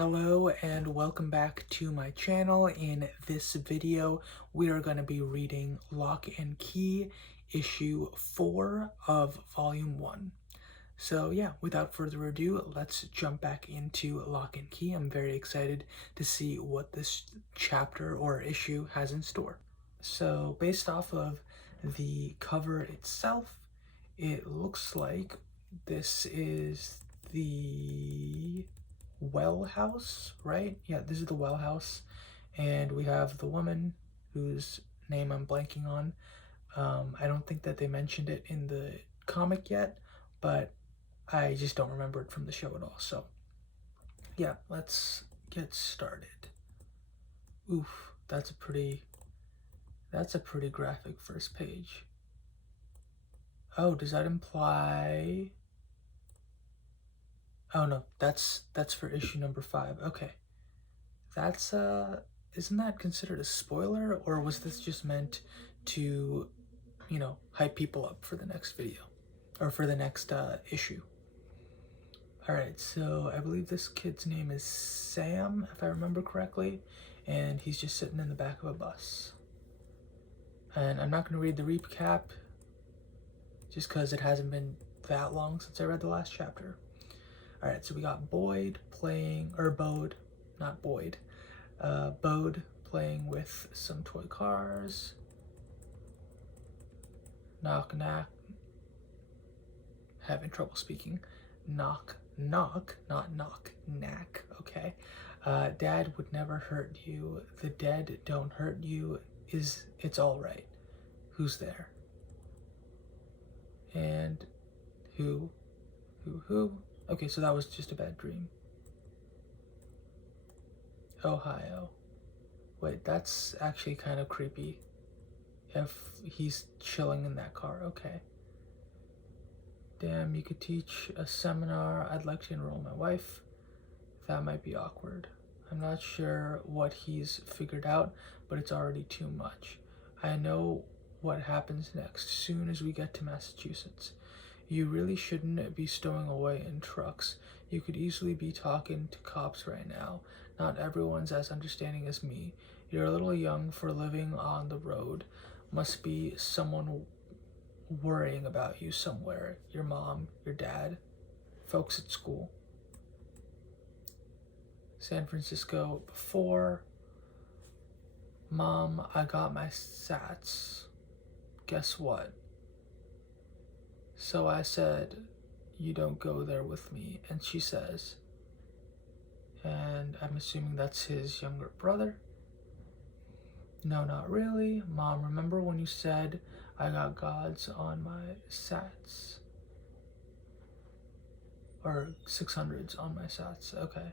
Hello and welcome back to my channel. In this video, we are going to be reading Lock and Key, issue 4 of volume 1. So yeah, without further ado, let's jump back into Lock and Key. I'm very excited to see what this chapter or issue has in store. So based off of the cover itself, it looks like this is the well house, right? Yeah, this is the well house, and we have the woman whose name I'm blanking on. I don't think that they mentioned it in the comic yet, but I just don't remember it from the show at all. So yeah, let's get started. Oof, that's a pretty graphic first page. Oh, does that imply? Oh no, that's for issue number 5. Okay. That's isn't that considered a spoiler, or was this just meant to, hype people up for the next video or for the next issue? All right, so I believe this kid's name is Sam, if I remember correctly, and he's just sitting in the back of a bus. And I'm not going to read the recap just because it hasn't been that long since I read the last chapter. All right, so we got Bode, Bode playing with some toy cars. Knock, knock. Having trouble speaking. Knock, knock, not knock, knack, okay? Dad would never hurt you. The dead don't hurt you. It's all right. Who's there? And who? Okay, so that was just a bad dream. Ohio. Wait, that's actually kind of creepy. If he's chilling in that car, okay. Damn, you could teach a seminar. I'd like to enroll my wife. That might be awkward. I'm not sure what he's figured out, but it's already too much. I know what happens next, soon as we get to Massachusetts. You really shouldn't be stowing away in trucks. You could easily be talking to cops right now. Not everyone's as understanding as me. You're a little young for living on the road. Must be someone worrying about you somewhere. Your mom, your dad, folks at school. San Francisco before. Mom, I got my sats. Guess what? So I said, you don't go there with me. And she says, and I'm assuming that's his younger brother. No, not really. Mom, remember when you said I got gods on my sats? Or 600s on my sats. Okay.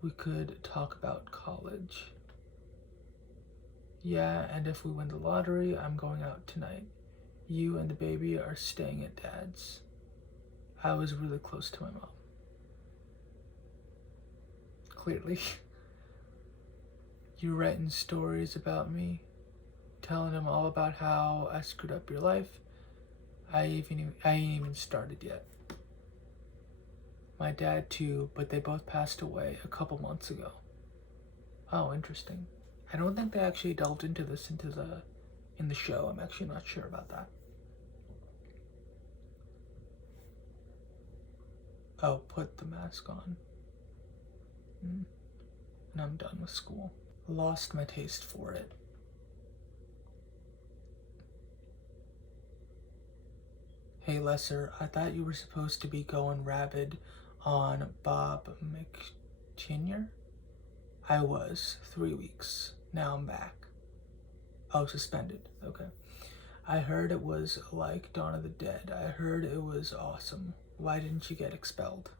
We could talk about college. Yeah, and if we win the lottery, I'm going out tonight. You and the baby are staying at Dad's. I was really close to my mom. Clearly. You're writing stories about me, telling him all about how I screwed up your life. I ain't even started yet. My dad too, but they both passed away a couple months ago. Oh, interesting. I don't think they actually delved into this in the show. I'm actually not sure about that. Oh, put the mask on. And I'm done with school. Lost my taste for it. Hey, Lesser, I thought you were supposed to be going rabid on Bob McTinner? I was 3 weeks. Now I'm back. Oh, suspended. Okay. I heard it was like Dawn of the Dead. I heard it was awesome. Why didn't you get expelled?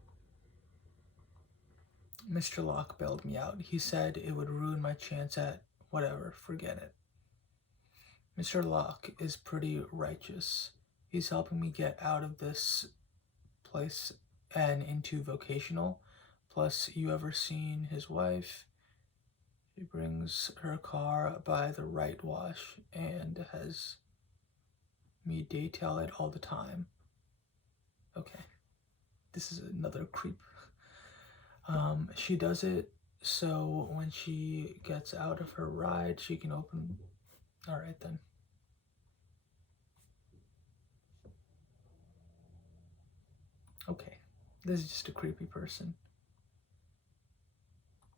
Mr. Locke bailed me out. He said it would ruin my chance at whatever. Forget it. Mr. Locke is pretty righteous. He's helping me get out of this place and into vocational. Plus, you ever seen his wife? He brings her car by the right wash and has me detail it all the time. Okay. This is another creep. She does it so when she gets out of her ride, she can open. All right, then. Okay. This is just a creepy person.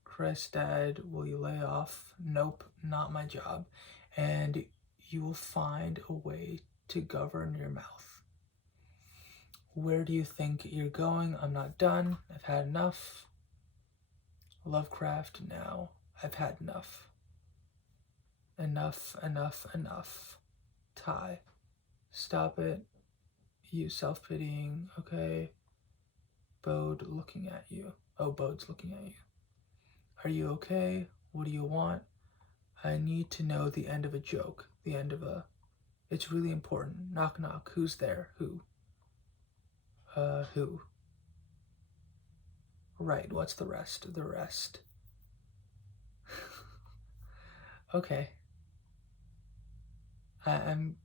Christ, Dad, will you lay off? Nope, not my job. And you will find a way to govern your mouth. Where do you think you're going? I'm not done. I've had enough. Lovecraft, now. I've had enough. Enough, enough, enough. Ty, stop it. You self-pitying, okay? Bode looking at you. Oh, Bode's looking at you. Are you okay? What do you want? I need to know the end of a joke. The end of a... It's really important. Knock, knock. Who's there? Who? Who? Right, what's the rest? The rest. Okay. I'm...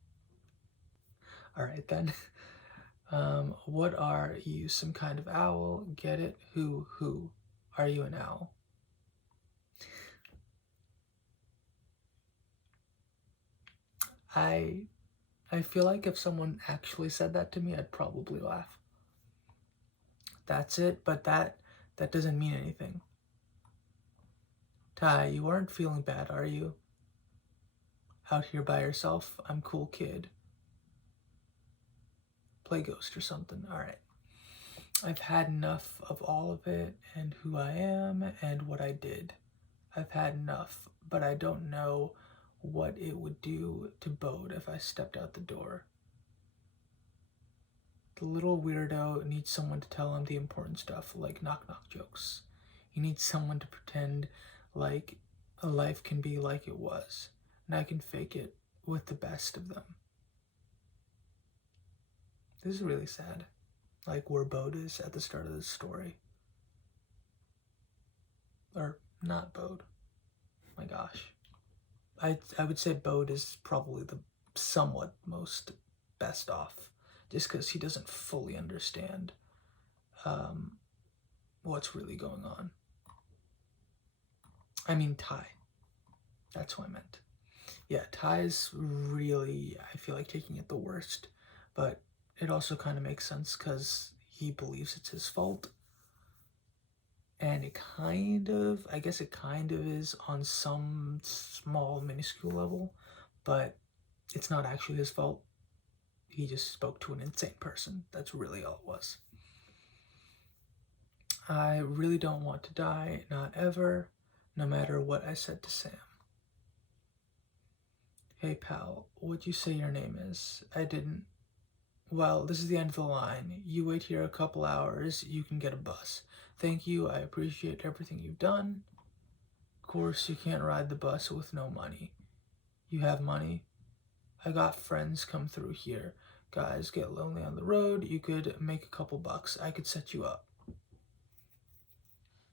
Alright then. What are you? Some kind of owl? Get it? Who? Who? Are you an owl? I feel like if someone actually said that to me, I'd probably laugh. That's it, but that doesn't mean anything. Ty, you aren't feeling bad, are you? Out here by yourself? I'm cool kid. Play Ghost or something. Alright. I've had enough of all of it and who I am and what I did. I've had enough, but I don't know what it would do to Bode if I stepped out the door. The little weirdo needs someone to tell him the important stuff, like knock-knock jokes. He needs someone to pretend like a life can be like it was, and I can fake it with the best of them. This is really sad. Like where Bode is at the start of this story. Or not Bode. My gosh. I would say Bode is probably the somewhat most best off, just because he doesn't fully understand what's really going on. I mean Ty. That's what I meant. Yeah, Ty's really, I feel like, taking it the worst, but it also kind of makes sense because he believes it's his fault. And it kind of, I guess it kind of is on some small, minuscule level, but it's not actually his fault. He just spoke to an insane person. That's really all it was. I really don't want to die, not ever, no matter what I said to Sam. Hey pal, what'd you say your name is? I didn't. Well, this is the end of the line. You wait here a couple hours, you can get a bus. Thank you, I appreciate everything you've done. Of course, you can't ride the bus with no money. You have money? I got friends come through here. Guys get lonely on the road, you could make a couple bucks. I could set you up.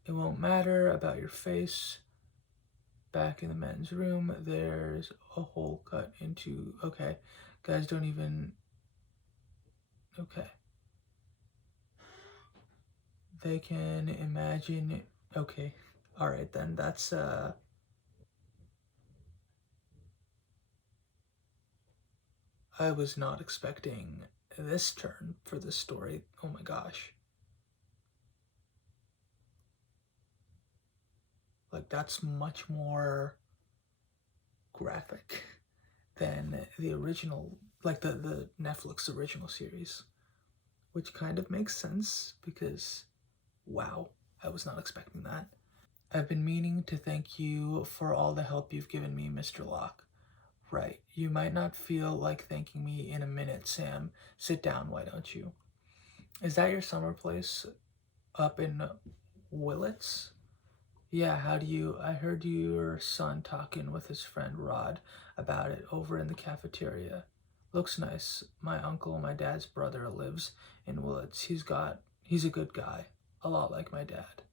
It won't matter about your face. Back in the men's room, there's a hole cut into... Okay, guys don't even... Okay. They can imagine... Okay, alright then, that's... I was not expecting this turn for this story. Oh my gosh. Like, that's much more graphic than the original, like the Netflix original series, which kind of makes sense because, wow, I was not expecting that. I've been meaning to thank you for all the help you've given me, Mr. Locke. Right, you might not feel like thanking me in a minute, Sam. Sit down, why don't you? Is that your summer place up in Willits? Yeah, how do you... I heard your son talking with his friend Rod about it over in the cafeteria. Looks nice. My uncle, my dad's brother, lives in Willits. He's a good guy. A lot like my dad.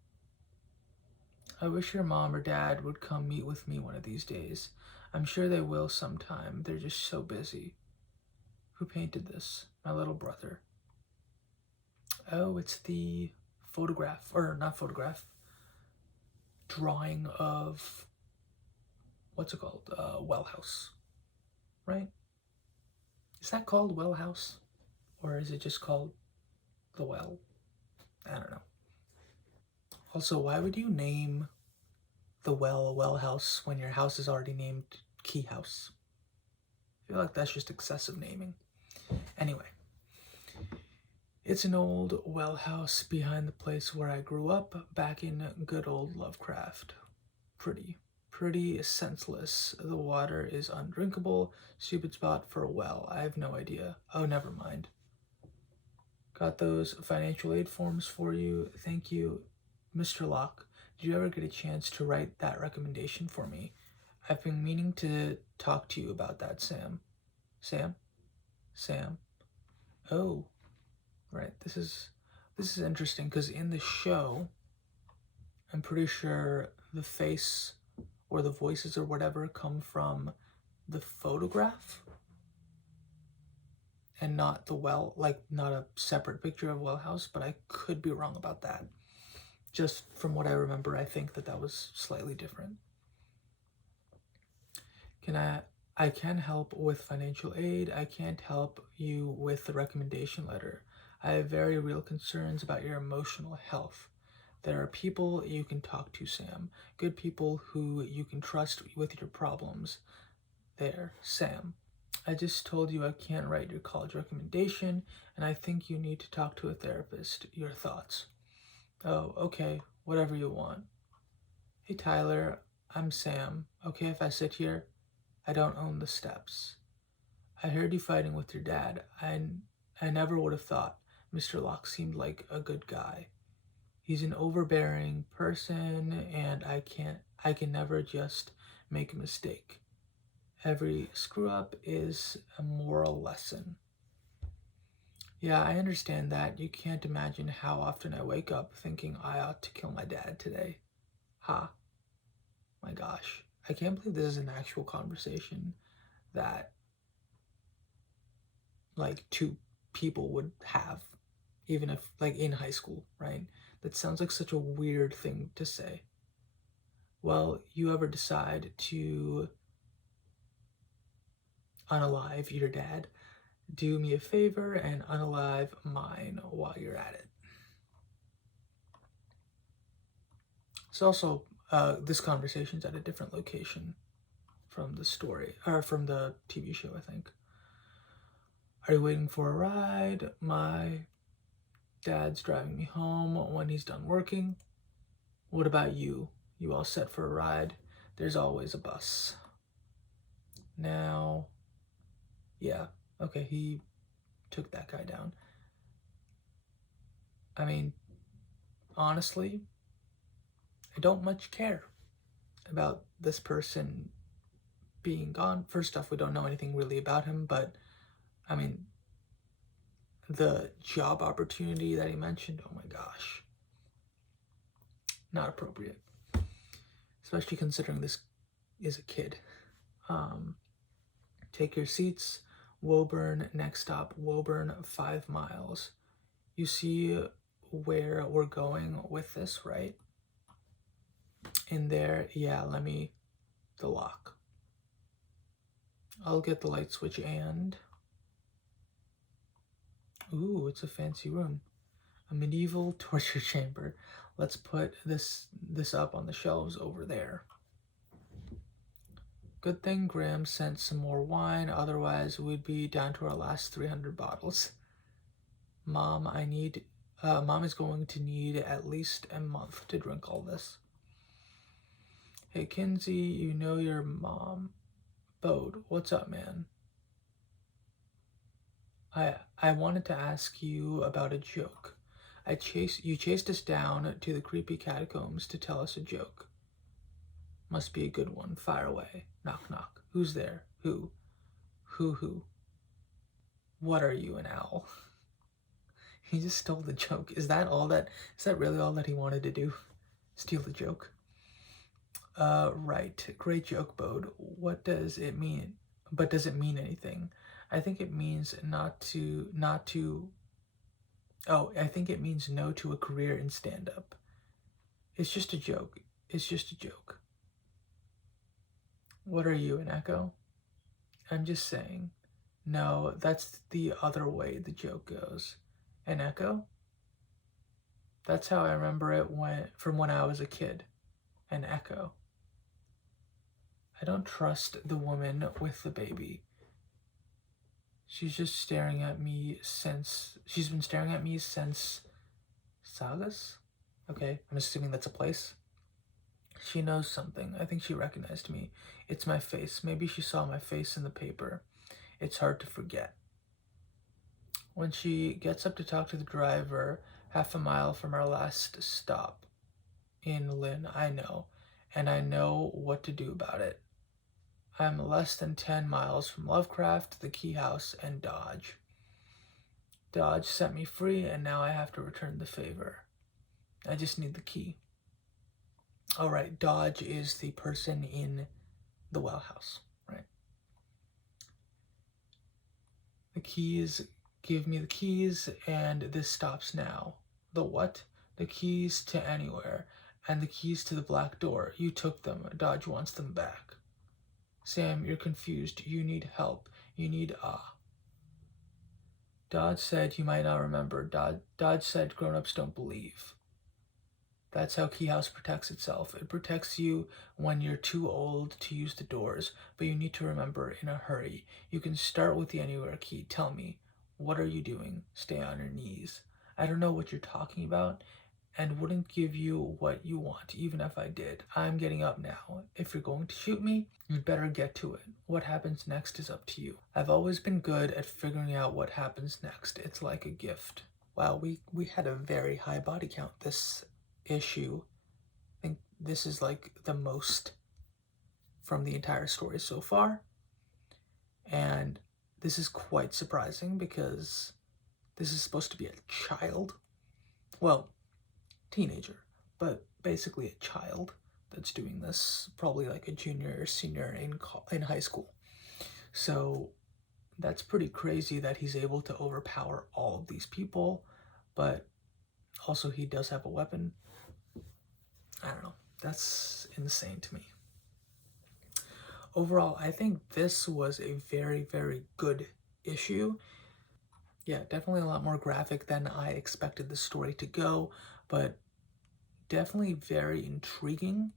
I wish your mom or dad would come meet with me one of these days. I'm sure they will sometime. They're just so busy. Who painted this? My little brother. Oh, it's the photograph, or not photograph, drawing of, what's it called? Well house, right? Is that called well house? Or is it just called the well? I don't know. Also, why would you name the well house when your house is already named Key House? I feel like that's just excessive naming. Anyway, it's an old well house behind the place where I grew up back in good old Lovecraft. Pretty senseless. The water is undrinkable. Stupid spot for a well. I have no idea. Oh, never mind. Got those financial aid forms for you. Thank you. Mr. Locke, did you ever get a chance to write that recommendation for me? I've been meaning to talk to you about that, Sam. Sam? Sam? Oh, right. This is interesting because in the show, I'm pretty sure the face or the voices or whatever come from the photograph and not the well, like not a separate picture of well house, but I could be wrong about that. Just from what I remember, I think that was slightly different. I can help with financial aid. I can't help you with the recommendation letter. I have very real concerns about your emotional health. There are people you can talk to, Sam. Good people who you can trust with your problems. There, Sam. I just told you I can't write your college recommendation, and I think you need to talk to a therapist. Your thoughts? Oh, okay. Whatever you want. Hey, Tyler. I'm Sam. Okay if I sit here? I don't own the steps. I heard you fighting with your dad. I never would have thought. Mr. Locke seemed like a good guy. He's an overbearing person, and I can never just make a mistake. Every screw up is a moral lesson. Yeah, I understand that. You can't imagine how often I wake up thinking I ought to kill my dad today. Ha. My gosh. I can't believe this is an actual conversation that like two people would have, even if like in high school, right? That sounds like such a weird thing to say. Well, you ever decide to unalive your dad, do me a favor and unalive mine while you're at it. It's also, this conversation's at a different location from the story, or from the TV show, I think. Are you waiting for a ride? My dad's driving me home when he's done working. What about you? You all set for a ride? There's always a bus. Now, yeah, okay, he took that guy down. I mean, honestly, I don't much care about this person being gone. First off, we don't know anything really about him, but I mean, the job opportunity that he mentioned, oh my gosh, not appropriate, especially considering this is a kid. Take your seats. Woburn, next stop, Woburn, 5 miles. You see where we're going with this, right? In there, yeah, the lock. I'll get the light switch and... Ooh, it's a fancy room. A medieval torture chamber. Let's put this up on the shelves over there. Good thing Graham sent some more wine, otherwise we'd be down to our last 300 bottles. Mom, Mom is going to need at least a month to drink all this. Hey, Kinsey, you know your mom. Bode, what's up, man? I wanted to ask you about a joke. You chased us down to the creepy catacombs to tell us a joke. Must be a good one. Fire away. Knock, knock. Who's there? Who? Who? What are you, an owl? He just stole the joke. Is that really all that he wanted to do? Steal the joke? Right. Great joke, Bode. What does it mean? But does it mean anything? I think it means not to Oh, I think it means no to a career in stand-up. It's just a joke. It's just a joke. What are you, an echo? I'm just saying. No, that's the other way the joke goes. An echo? That's how I remember it from when I was a kid. An echo. I don't trust the woman with the baby. She's just staring at me since. She's been staring at me since Sagas? Okay, I'm assuming that's a place. She knows something. I think she recognized me. It's my face. Maybe she saw my face in the paper. It's hard to forget. When she gets up to talk to the driver, half a mile from our last stop in Lynn, I know. And I know what to do about it. I'm less than 10 miles from Lovecraft, the Key House, and Dodge. Dodge set me free, and now I have to return the favor. I just need the key. All right, Dodge is the person in the well house, right? The keys, give me the keys, and this stops now. The what? The keys to anywhere, and the keys to the black door. You took them. Dodge wants them back. Sam, you're confused. You need help. You need Dodge said you might not remember. Dodge said grown-ups don't believe. That's how Key House protects itself. It protects you when you're too old to use the doors, but you need to remember in a hurry. You can start with the anywhere key. Tell me, what are you doing? Stay on your knees. I don't know what you're talking about and wouldn't give you what you want, even if I did. I'm getting up now. If you're going to shoot me, you'd better get to it. What happens next is up to you. I've always been good at figuring out what happens next. It's like a gift. Wow, we had a very high body count this issue. I think this is like the most from the entire story so far. And this is quite surprising because this is supposed to be a child. Well, teenager, but basically a child that's doing this, probably like a junior or senior in high school. So that's pretty crazy that he's able to overpower all of these people, but also he does have a weapon. I don't know. That's insane to me. Overall, I think this was a very, very good issue. Yeah, definitely a lot more graphic than I expected the story to go, but definitely very intriguing,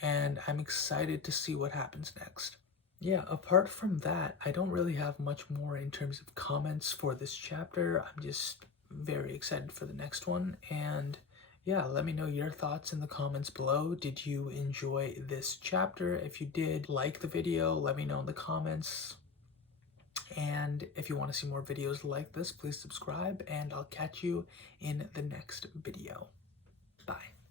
and I'm excited to see what happens next. Yeah, apart from that, I don't really have much more in terms of comments for this chapter. I'm just very excited for the next one, and yeah, let me know your thoughts in the comments below. Did you enjoy this chapter? If you did, like the video, let me know in the comments. And if you want to see more videos like this, please subscribe, and I'll catch you in the next video. Bye.